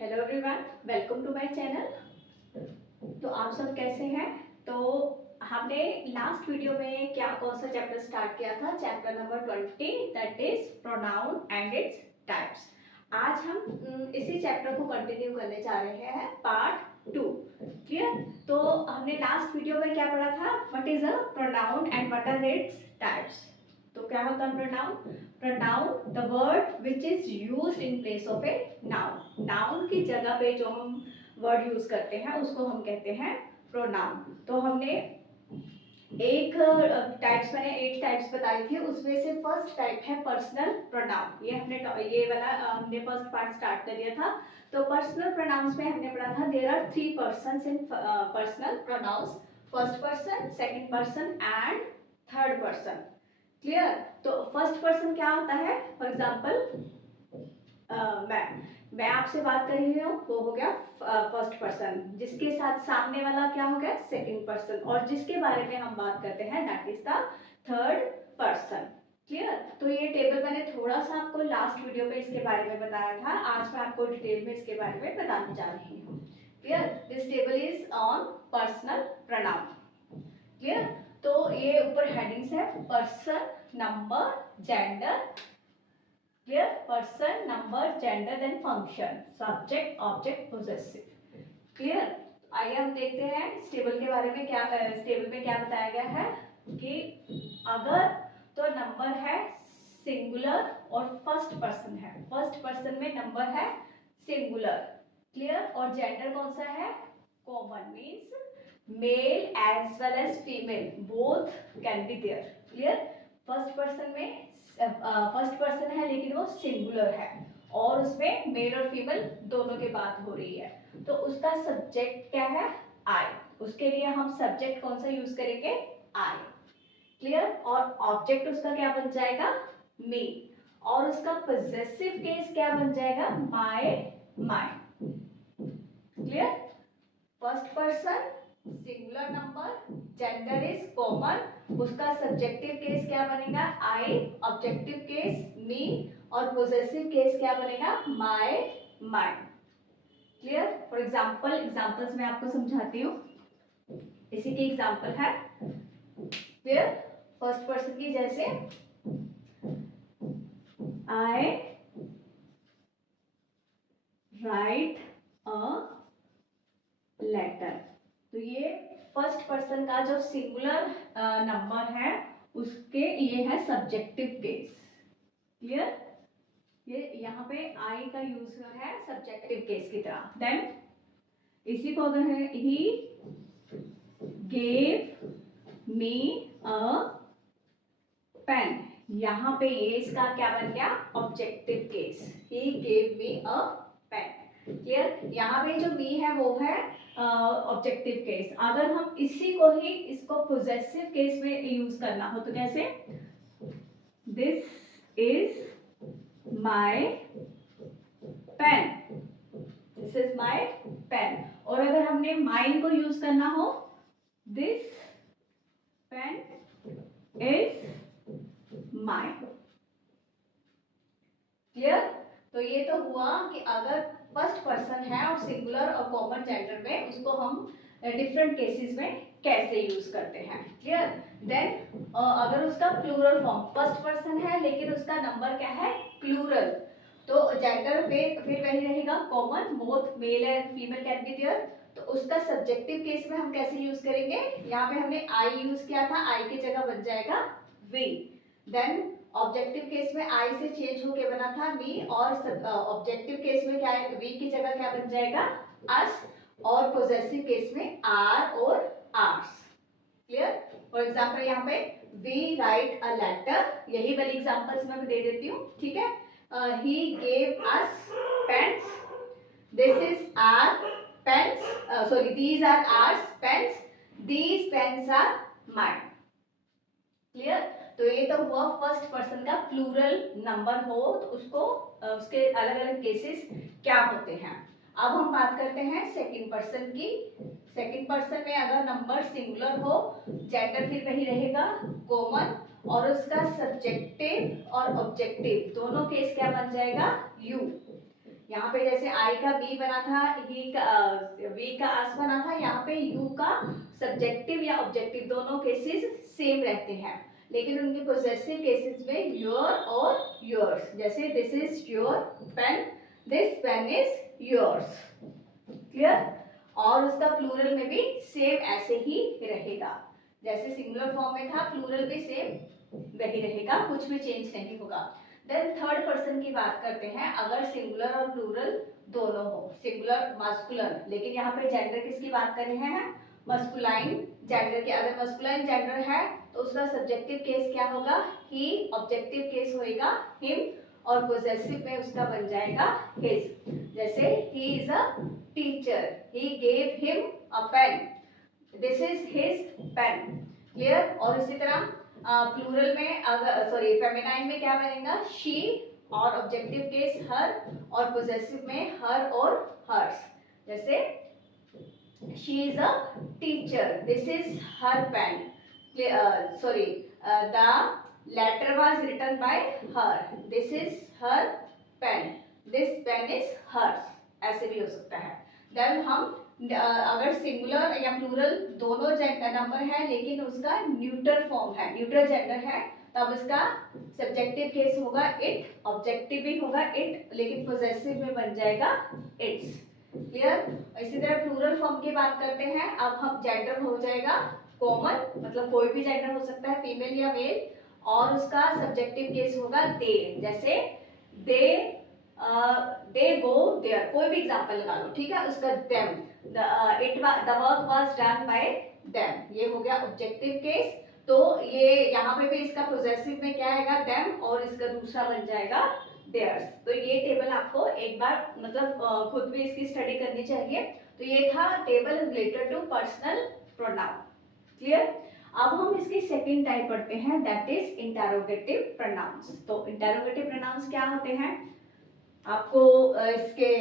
Hello everyone, welcome to my channel. तो आप सब कैसे हैं? तो हमने लास्ट वीडियो में कौन सा चैप्टर स्टार्ट किया था? Chapter number 20, that is pronoun and its types. आज हम इसी चैप्टर को कंटिन्यू करने जा रहे हैं, पार्ट 2। क्लियर? तो हमने लास्ट वीडियो में क्या पढ़ा था? What is a pronoun and what are its types. तो क्या होता है pronoun? Pronoun the word which is used in place of a noun. Noun की जगह पे जो हम वर्ड यूज करते हैं उसको हम कहते हैं प्रोनाउन। तो हमने एक टाइप्स मैंने 8 टाइप्स बताई थी, उसमें से फर्स्ट टाइप है पर्सनल प्रोनाउन। ये वाला हमने फर्स्ट पार्ट स्टार्ट कर दिया था। तो पर्सनल प्रोनाउंस में हमने पढ़ा था there are 3 persons in personal pronouns, first person, second person and third person. Clear? तो फर्स्ट पर्सन क्या होता है? फॉर एग्जाम्पल मैं आपसे बात कर रही हूँ, वो हो गया फर्स्ट पर्सन। जिसके साथ सामने वाला क्या हो गया? Second person. और जिसके बारे में हम बात करते हैं that is the third person. Clear? तो ये टेबल मैंने थोड़ा सा आपको लास्ट वीडियो में इसके बारे में बताया था, आज मैं आपको डिटेल में इसके बारे में बताने जा रही हूँ। Clear? This table is on personal pronoun. Clear? तो ये ऊपर हेडिंग्स है, person, number, gender. Clear? Person, number, gender, then function, subject, object, possessive. Clear? आइए हम देखते हैं इस टेबल के बारे में इस टेबल में क्या बताया गया है कि अगर तो नंबर है सिंगुलर और फर्स्ट पर्सन है, फर्स्ट पर्सन में नंबर है सिंगुलर। क्लियर? और जेंडर कौन सा है? Common, means male as well as female, both can be there. Clear? First person में फर्स्ट पर्सन है लेकिन वो सिंगुलर है और उसमें मेल और फीमेल दोनों की बात हो रही है। तो उसका सब्जेक्ट क्या है? आई। उसके लिए हम सब्जेक्ट कौन सा यूज करेंगे? आई। क्लियर? और ऑब्जेक्ट उसका क्या बन जाएगा? मी। और उसका पोजेसिव केस क्या बन जाएगा? My, my. Clear? First person, singular number, gender is common, उसका सब्जेक्टिव केस क्या बनेगा? आई, ऑब्जेक्टिव केस मी, और पोजेसिव केस क्या बनेगा? My, my. Clear? For example, examples मैं आपको समझाती हूँ। इसी की एग्जाम्पल है। क्लियर? फर्स्ट पर्सन की जैसे आई राइट अ लेटर। तो ये फर्स्ट पर्सन का जो सिंगुलर नंबर है उसके ये है सब्जेक्टिव केस। क्लियर? ये यहाँ पे आई का यूज है सब्जेक्टिव केस की तरह। देन इसी को अगर है he gave me a pen, यहाँ पे ये इसका क्या बन गया? Objective case. He gave me a pen. Clear? यहाँ पे जो मी है वो है ऑब्जेक्टिव केस। अगर हम इसी को ही इसको पोजेसिव केस में यूज करना हो तो कैसे? This is my pen, this is my pen. और अगर हमने माइन को यूज करना हो, this pen is mine. Clear? तो ये तो हुआ कि अगर फर्स्ट पर्सन है और सिंगुलर और कॉमन जेंडर में उसको हम डिफरेंट केसेस में कैसे यूज करते हैं। क्लियर? देन अगर उसका प्लूरल फॉर्म, फर्स्ट पर्सन है लेकिन उसका नंबर क्या है? प्लूरल, तो जेंडर फिर वही रहेगा common, both male and female can be there. तो उसका सब्जेक्टिव केस में हम कैसे यूज करेंगे? यहाँ पे हमने आई यूज किया था, आई की जगह बन जाएगा वी। देन ऑब्जेक्टिव केस में आई से चेंज होके बना था मी, और ऑब्जेक्टिव केस में क्या है? वी की जगह क्या बन जाएगा? अस। और पोजेसिव केस में आर और आर्स। क्लियर? फॉर एग्जाम्पल यहाँ पे वी राइट अ लेटर, यही वाली एग्जाम्पल्स मैं दे देती हूँ। ठीक है? He gave us pens, this is our pens, sorry these are ours pens, these pens are mine. Clear? तो ये तो हुआ फर्स्ट पर्सन का प्लूरल नंबर हो तो उसको उसके अलग अलग केसेस क्या होते हैं। अब हम बात करते हैं सेकंड पर्सन की। सेकंड पर्सन में अगर नंबर सिंगुलर हो, जेंडर फिर वही रहेगा कॉमन, और उसका सब्जेक्टिव और ऑब्जेक्टिव दोनों केस क्या बन जाएगा? यू। यहाँ पे जैसे आई का बी बना था, ही का वी का आस बना था, यहाँ पे यू का सब्जेक्टिव या ऑब्जेक्टिव दोनों केसेस सेम रहते हैं, लेकिन उनके पोजेसिव केसेस में योर और योर्स। जैसे this is your pen, this pen is yours. Clear? और उसका प्लूरल में भी सेम ऐसे ही रहेगा, जैसे सिंगुलर फॉर्म में था प्लूरल भी सेम वही रहेगा, कुछ भी चेंज नहीं होगा। देन थर्ड पर्सन की बात करते हैं, अगर सिंगुलर और प्लूरल दोनों हो, सिंगुलर मास्कुलर, लेकिन यहाँ पे जेंडर किसकी बात कर रहे हैं? मस्कुलाइन जेंडर की। अगर मस्कुलाइन जेंडर है तो उसका सब्जेक्टिव केस क्या होगा? ही, ऑब्जेक्टिव केस होएगा हिम, और पोजेसिव में उसका बन जाएगा हिज। जैसे he is a teacher, he gave him a pen, this is his pen. Clear? और इसी तरह प्लूरल में अगर फेमिनाइन में क्या बनेगा? शी, और ऑब्जेक्टिव केस हर, और पोजेसिव में हर और हर्स। जैसे she is a teacher, this is her pen, the letter was written by her, this is her pen, this pen is hers, ऐसे भी हो सकता है। देन हम अगर सिंगुलर या प्लूरल दोनों नंबर है लेकिन उसका न्यूट्रल फॉर्म है, न्यूट्रल जेंडर है, तब उसका सब्जेक्टिव केस होगा इट, ऑब्जेक्टिव भी होगा इट, लेकिन पोजेसिव में बन जाएगा इट्स। क्लियर? इसी तरह प्लूरल फॉर्म की बात करते हैं, अब हम जेंडर हो जाएगा कॉमन, मतलब कोई भी जेंडर हो सकता है, फीमेल या मेल, और उसका सब्जेक्टिव केस होगा दे। जैसे दे गो देयर, कोई भी एग्जांपल लगा लो, ठीक है? उसका them, the work was done by them, ये हो गया ऑब्जेक्टिव केस। तो ये यहाँ पे भी इसका पोजेसिव में क्या आएगा? देम, और इसका दूसरा बन जाएगा देयर्स। तो ये टेबल आपको एक बार मतलब खुद भी इसकी स्टडी करनी चाहिए। तो ये था table related to personal pronoun. Clear? अब हम इसकी सेकंड टाइप पढ़ते हैं, दैट इज इंटरोगेटिव प्रोनाउंस। तो इंटरोगेटिव प्रोनाउंस क्या होते हैं? आपको इसके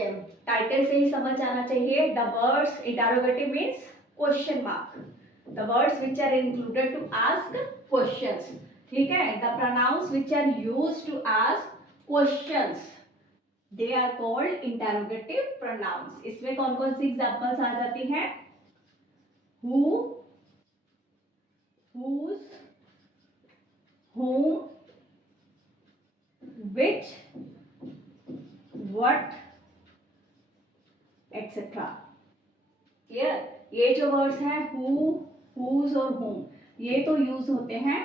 टाइटल से ही समझ आना चाहिए। The words, interrogative means question mark, the words which are included to ask questions, ठीक है? The pronouns which are used to ask questions, they are called interrogative pronouns। इसमें कौन कौन सी एग्जांपल्स आ जाती हैं? who, whose, whom, which, what, etc। Clear? ये जो words हैं who, whose और whom, ये तो यूज होते हैं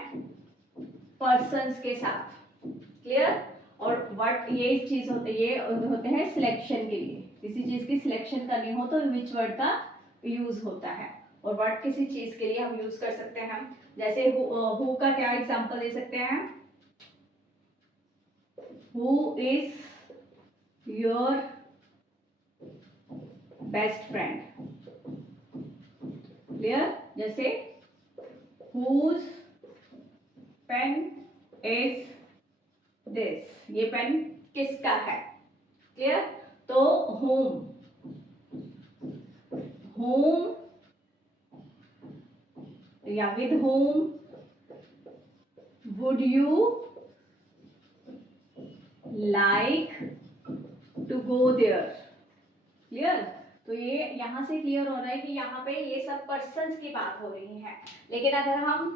पर्सन्स के साथ। क्लियर? और व्हाट ये चीज ये होते हैं सिलेक्शन के लिए, किसी चीज की सिलेक्शन करनी हो तो विच वर्ड का यूज होता है, और व्हाट किसी चीज के लिए हम यूज कर सकते हैं। जैसे हु का क्या एग्जांपल दे सकते हैं? Who is your best friend. Clear? जैसे हुज पेन इज दिस, ये पेन किसका है? क्लियर? तो whom या with whom would you like to go there? Clear? तो ये यहाँ से क्लियर हो रहा है कि यहाँ पे ये सब पर्सन्स की बात हो रही है। लेकिन अगर हम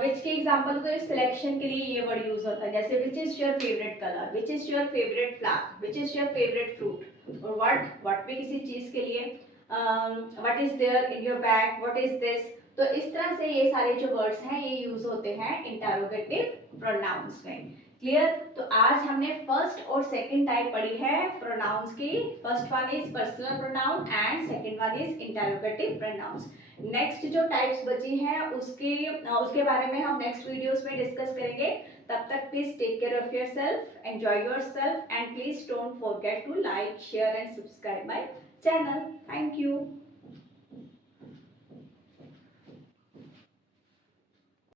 विच के एग्जांपल को सिलेक्शन के लिए ये वर्ड यूज होता है, जैसे which is your favourite colour, which is your favourite flower, which is your favourite fruit, और व्हाट भी किसी चीज के लिए, what is there in your bag, what is this. तो इस तरह से ये सारे जो वर्ड्स हैं ये यूज होते हैं इंटरोगेटिव प्रोनाउंस में। क्लियर? तो आज हमने फर्स्ट और सेकंड टाइप पढ़ी है प्रोनाउंस की। First one is personal pronoun and second one is interrogative pronouns. Next जो टाइप्स बची हैं उसके बारे में हम नेक्स्ट वीडियोस में डिस्कस करेंगे। तब तक please take care of yourself, enjoy yourself, and please don't forget to like, share and subscribe my channel. Thank you.